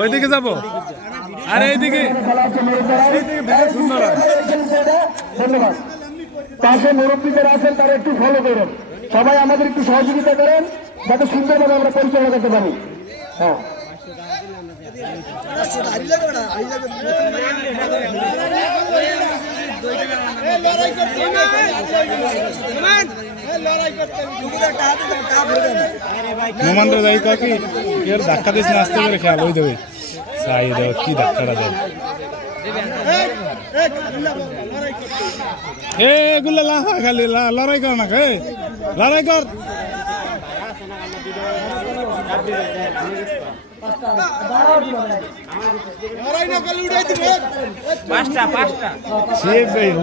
ওইদিকে যাবো আর এইদিকে ধন্যবাদ। পাশে মুরব্বী যারা আছেন তারা একটু ফলো করেন, সবাই আমাদের একটু সহযোগিতা করেন যাতে সুন্দরভাবে আমরা পরিচালনা করতে পারি। হ্যাঁ নোমানরা যাই কাকি এর ধাক্কা দিস না আসতে করে খেয়াল ওই দেবে সাই দাও কি ধাক্কাটা দেয় এগুলো খালি লড়াই কর না লড়াই কর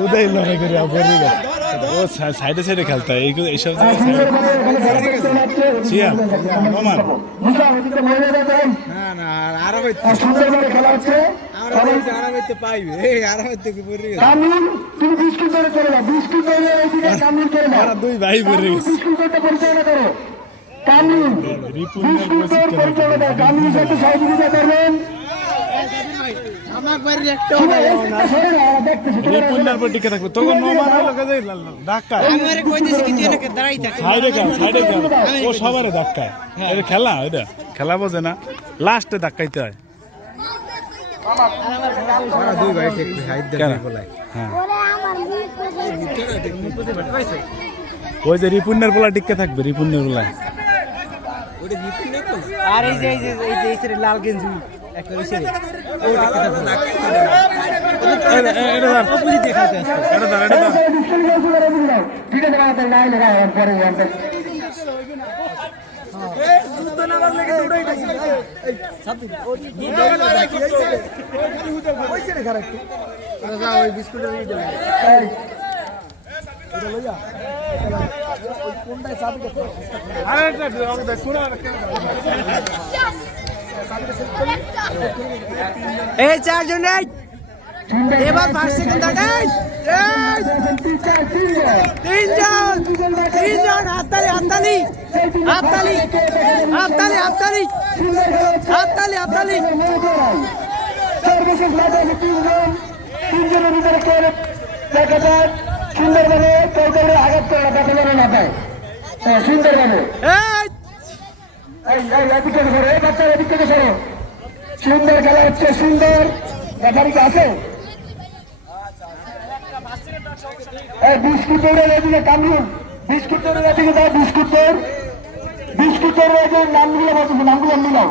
উদয় লড়াই করে ও সাইডে সাইডে খেলতে হয় এইসব দুই ভাই পড়ে গেছে টিকে থাকবে তখন ও সবারে ধাক্কায় খেলা ওইটা খেলা বোঝে না লাস্টে ধাক্কাইতে হয় ওই যে রিপুন্নের পোলা টিকে থাকবে রিপুন্নের পোলায় আর এই যে লাল গেঞ্জি এই চারজন এবার ফার্স্ট সেকেন্ড তিনজন হাততালি হাততালি হাততালি হাততালি হাততালি হাততালি হাততালি তিনজনের ভিতরে দেখা যায় সুন্দরভাবে কৌতলে আঘাত করা দেখা যাবে না পায় সুন্দরভাবে বাচ্চার এদিক থেকে সরো সুন্দর খেলা হচ্ছে সুন্দর রেফারিকে আছে বিস্কুটের এদিকে কামরুল বিস্কুটের এদিকে যাও বিস্কুটের নামগুলো বলতেছে নামগুলো মিলাও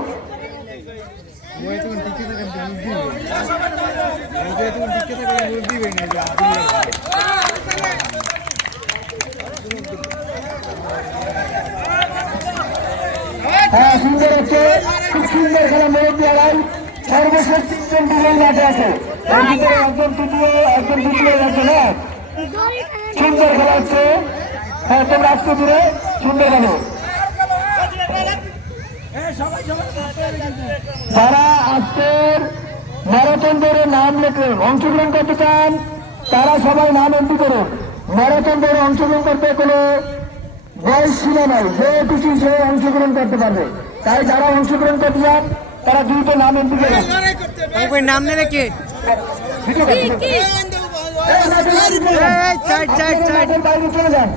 হ্যাঁ সুন্দর হচ্ছে খুব সুন্দর খেলা মুরব্বী আড়াই সর্বশেষ তিনজন দুজন মাঠে আছে একজন তৃতীয় যাচ্ছে না সুন্দর খেলা হচ্ছে হ্যাঁ তোমরা আজকে দূরে সুন্দর খেলো যারা আজকের ম্যারাথন দৌড়ে নাম লেখে অংশগ্রহণ করতে চান তারা সবাই নাম এন্ট্রি করুন ম্যারাথন দৌড়ে অংশগ্রহণ করতে কোনো বয়স সীমা নাই যে খুশি সে অংশগ্রহণ করতে পারবে তাই যারা অংশগ্রহণ করতে চান তারা দ্রুত নাম এন্ট্রি করুন নাম নেবে কে বাইরে চলে যান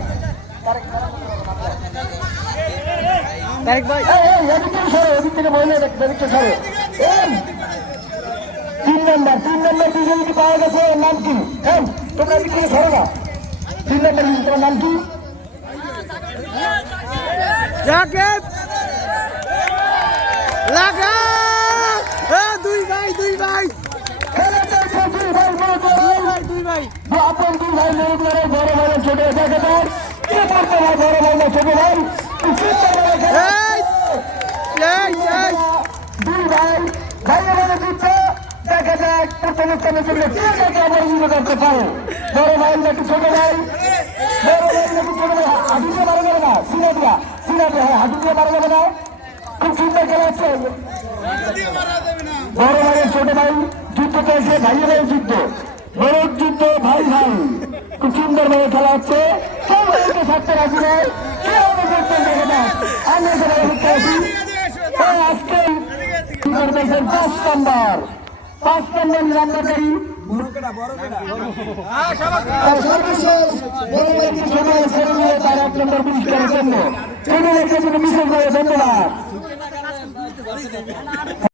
এদিক থেকে মহিলা দেখতে সরে তিন নম্বর দুজন পাওয়া গেছে নাম কি হ্যাঁ তোমরা এদিক থেকে সরো না 3 নম্বর তোমার নাম কি দুই ভাই দুই ভাই আপন দুই ভাই মেরে বড় ভাই ছোট দেখা যায় বড় ভাই না ছোট ভাই দুই ভাই ভাইয়েরা জিতছে দেখা যায় প্রথম স্থানে চলে করতে পারে বড় ভাই নাকি ছোট ভাই হাঁটু দিয়ে মারা যাবে না সিনাটিয়া হ্যাঁ হাঁটু দিয়ে মারা যাবে না খুব সুন্দর খেলা হচ্ছে বড় ভাইয়ের ছোট ভাই যুদ্ধ চলছে ভাইয়ের ভাই যুদ্ধ বড় যুদ্ধ ভাই ভাই খুব সুন্দর ভাবে খেলা হচ্ছে কেউ থাকতে রাজি নয় কেউ করতে দেখা যায় আমরা পাইছেন 5 নম্বর নাম্বারকারী আর সর্বশেষ বড় ব্যক্তি সময় ছেড়ে দিয়ে তার 1 নম্বর পুরস্কারের জন্য কোনো একটা মিছিল করে ধন্যবাদ।